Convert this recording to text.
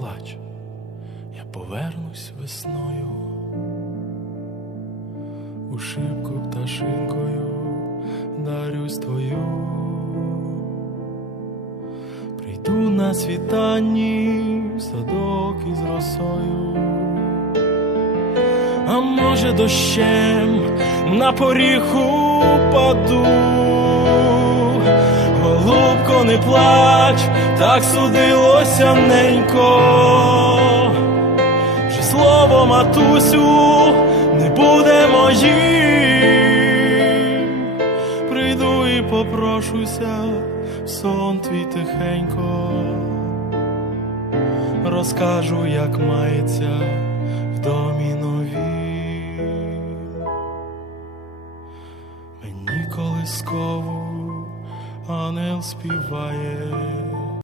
плач, я повернусь весною, у шибку пташинкою дарюсь твою. Прийду на світанні садок із росою, а може дощем на поріг упаду. Голубко, не плач, так судилося ненько. Вже слово матусю не буде моїм. Прийду і попрошуся в сон твій тихенько. Розкажу, як мається в домі новім. Мені колискову ангел співає,